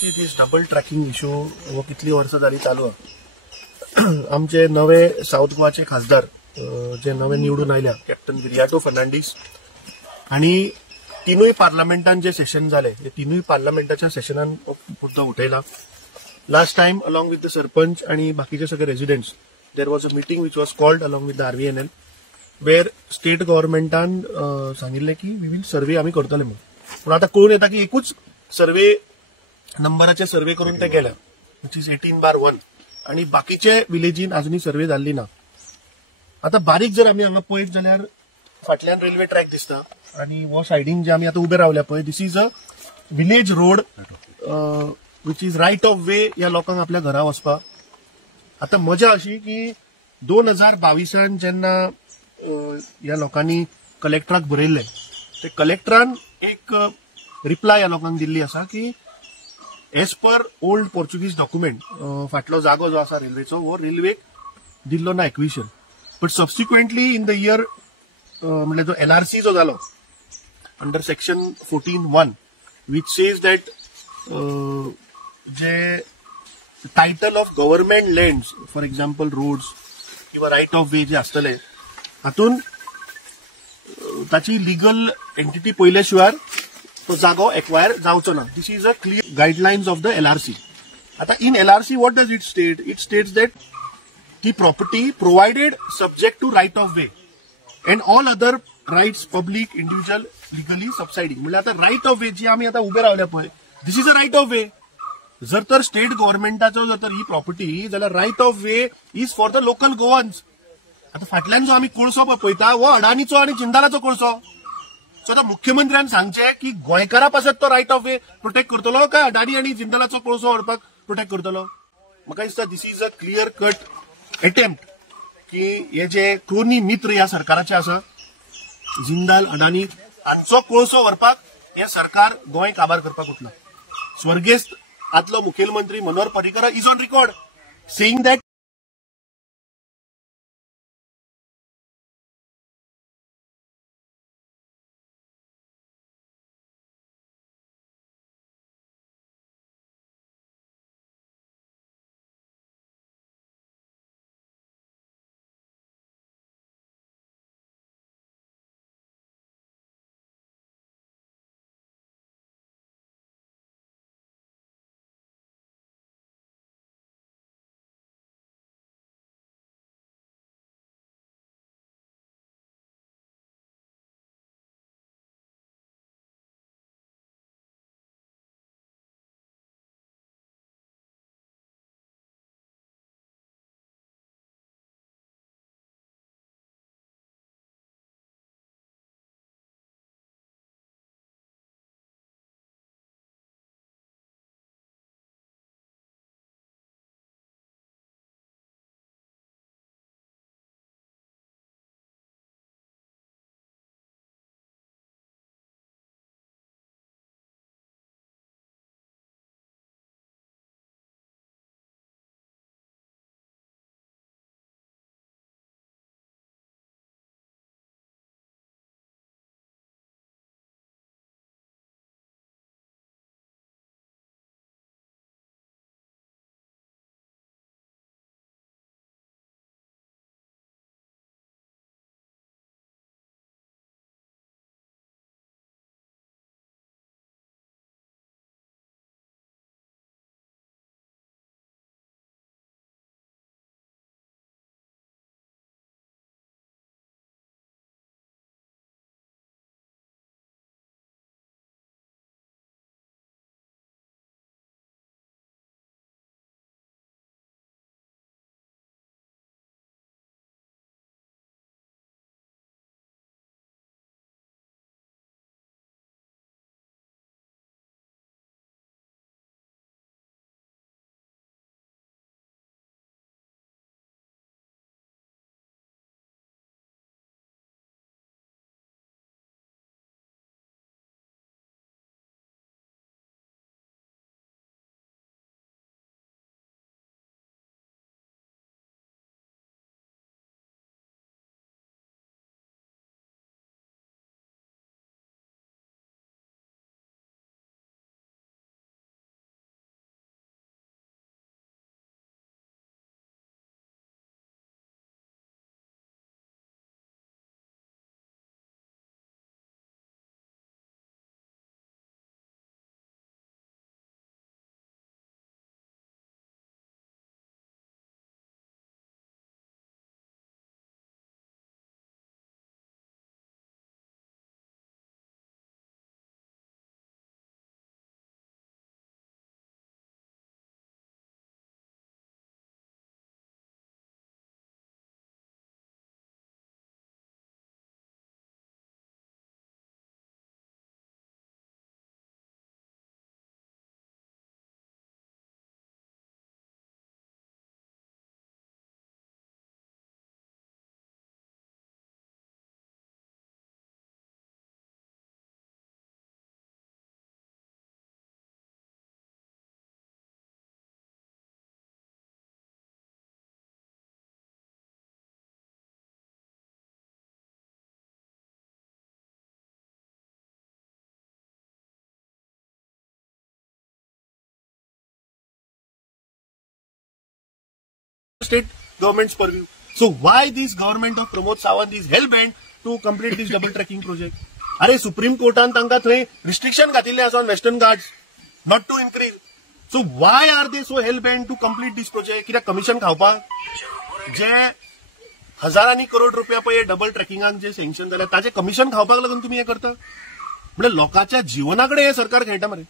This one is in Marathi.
C this double tracking issue वो कितली वर्सां जाली चालू आमचे नवे साऊथ गोवाचे खासदार जे नवे निवडून आयल्या कॅप्टन विरियाटो फर्नांडीस आणि तिनूय पार्लमेंटान जे सेशन झाले ते तिनूय पार्लमेंटाच्या सेशनान मुद्दो उठयला. Last time along with the sarpanch आणि बाकीचे सगळे residents there was a meeting which was called along with the RVNL where state गव्हर्नमेंटान सांगिल्ले की वी विल सर्वे आम्ही करतले म्हणून. पण आता कळून येता की एकूच सर्वे नंबराचे सर्वे करून ते गेल्या विच इज 18/1 आणि बाकीचे विलेजीन अजूनही सर्वे जाल्ली ना. आता बारीक जर आम्ही हांगा पळयत जाल्यार फाटल्यान रेल्वे ट्रॅक दिसता आणि वो सायडीन जे आम्ही आता उबे रावल्या पळय this is a village road which is right of way या लोकांक आपल्या घरा वचपाक. आता मजा अशी की 2022 जेन्ना ह्या लोकांनी कलेक्टराक बरयल्ले ते कलेक्टरान एक रिप्लाय ह्या लोकांक दिल्ली आसा की as per old Portuguese document फाटलो जागो जो आसा रेल्वेचो वो रेल्वेक दिल्लो ना acquisition. But subsequently in the year म्हणजे जो LRC जो जालो under section 14(1) which says that जे title of government lands for example roads किंवा राईट ऑफ वे जे आसतले हातून ताची लिगल एंटिटी पयल्या तो जागो एक्वायर जावचो ना. This is a clear guidelines of the LRC. आता in LRC what does it state? It states that ती property provided subject to right of way and all other rights public individual legally subsiding. म्हणजे आता राईट ऑफ वे जी आम्ही आता उभे रावल्या पळय this is a right of way. जर तर स्टेट गव्हर्नमेंटाचो जर तर ही प्रॉपर्टी जाल्यार right of way is for the local Goans. आता फाटल्यान जो आम्ही कोळसो पळयता वो अडानीचो आणि जिंदालाचो कोळसो. सो आता मुख्यमंत्र्यान सांगचे की गोंयकारा पासत तो राईट ऑफ वे प्रोटेक्ट करतलो काय अडानी आणि जिंदालाचो कोळसो व्हरपाक प्रोटेक्ट करतलो. म्हाका दिसता this is a clear cut attempt की हे जे दोन्ही मित्र ह्या सरकाराचे आसा जिंदाल अडानी हांचो कोळसो व्हरपाक हे सरकार गोंय काबार करपाक उठला. स्वर्गेस्त आदलो मुखेलमंत्री Manohar Parrikar is on record saying that state government's purview. So why this government of Pramod Sawant is hell-bent to complete this double trekking project? अरे सुप्रीम कोर्टान तांकां थंय रिस्ट्रिक्शन घातिल्लें आसा on Western Ghats not to increase. So why are they so hell-bent to complete this project? कित्याक कमिशन खावपाक? जे हजारांनी करोड रुपया पळय डबल ट्रेकिंगाक जे सँक्शन जाल्यात ताचे कमिशन खावपाक लागून तुम्ही हे करता? म्हणजे लोकांच्या जीवनाकडे हे सरकार खेळटा मरे.